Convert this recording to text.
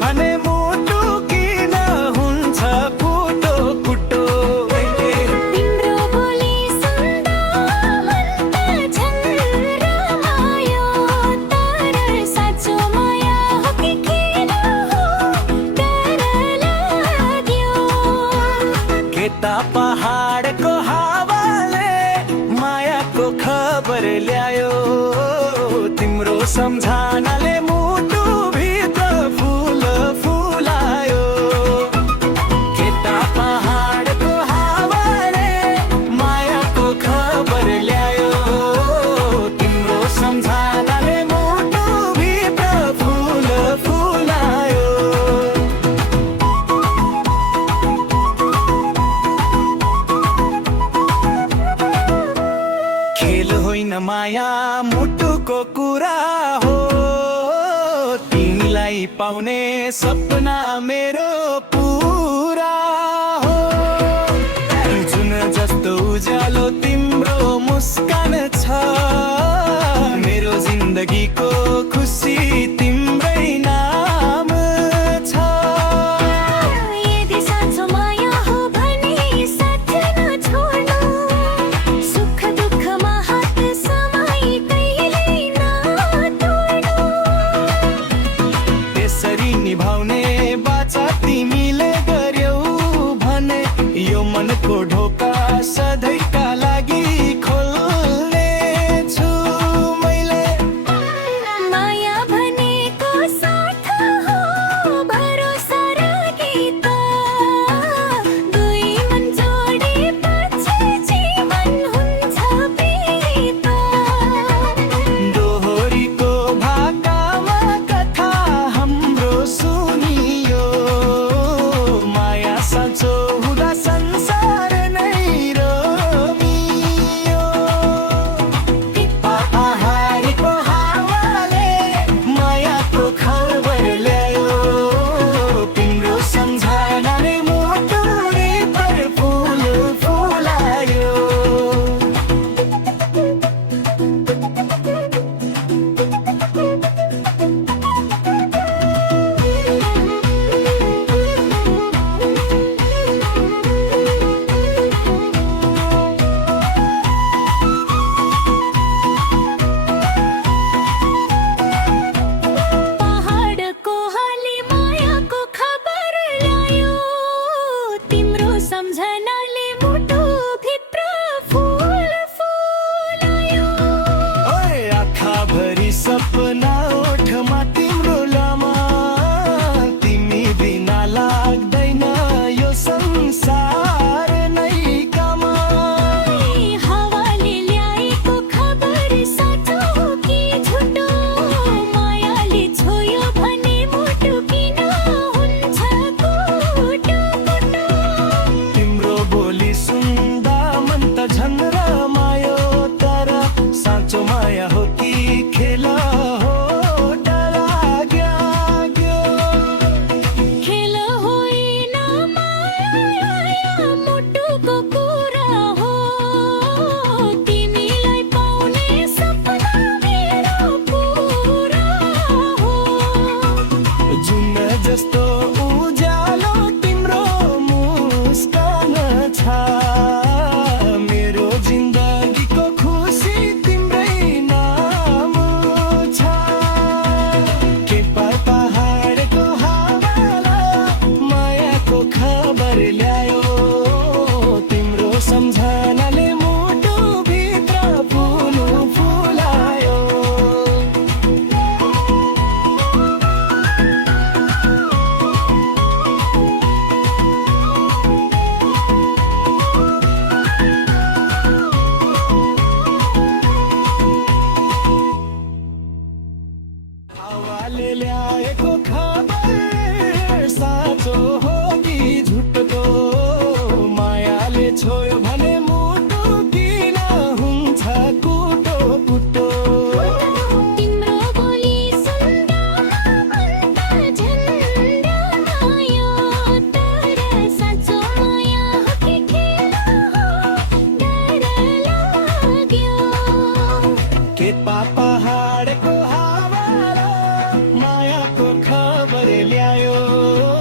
भने मुटु किन हुन्छ कुटो कुटो। तिम्रो बोली सुन्दा मन त झन् रमायो, तर साँचो माया हो कि किन हो डर लाग्यो। केता पहाडको हावाले मायाको खबर ल्यायो, तिम्रो सम्झनाले मुटु भित्र फुल फुलायो। केता पहाडको हावाले मायाको खबर ल्यायो, तिम्रो सम्झनाले मुटु भित्र फुल फुलायो। खेल होइन माया मुटुको कुरा हो, तिमीलाई पाउने सपना मेरो पुरा हो। जुन जस्तो उज्यालो तिम्रो मुस्कान छ, मेरो जिन्दगीको खुसी तिम्रै नाम छ। यदि साँचो माया हो भने साथ नछोड्नु, सुख दुःखमा हात समाई कहिल्यै नतोड्नु। त्यसरी निभाउने बाचा तिमीले गर्यौ भने, यो मनको ढोका सधैँका लागि खोल्ने छु मैले। माया भनेको साथ हो, भरोसा र गीत, दुई मन जोडेपछि जीवन हुन्छ प्रीत। दोहोरीको भाकामा कथा हाम्रो सुनियो, माया साँचो हुँदा संसार नै रोमियो। पहाडको हावाले मायाको खबर ल्यायो, तिम्रो सम्झनाले मुटु भित्र फुल फुलायो। पहाडको हाली मायाको खबर ल्यायो, तिम्रो सम्झनाले मुटु भित्र फुल फुलायो। ओए आँखाभरि सपना ओठमा तिम्रो लामा, तिमी बिना लाग्दैन यो संसार नै कामा। हावाले ल्याएको खबर साँचो हो कि झुटो, मायाले छोयो भने मुटु किन हुन्छ कुटो कुटो। तिम्रो बोली सुन्दा मन त झन् रमायो, तर साँचो माया हो कि खेल हो डर लाग्यो। खेल होइन माया मुटुको कुरा हो, तिमीलाई पाउने सपना मेरो पुरा हो। जुन जस्तो उज्यालो तिम्रो मुस्कान छ, मेरो जिन्दगीको खुसी तिम्रै नाम छ। के पहाडको हावाला मायाको खबर ल्यायो, तिम्रो सम्झनाले मुटु भित्र फुल फुलायो। हो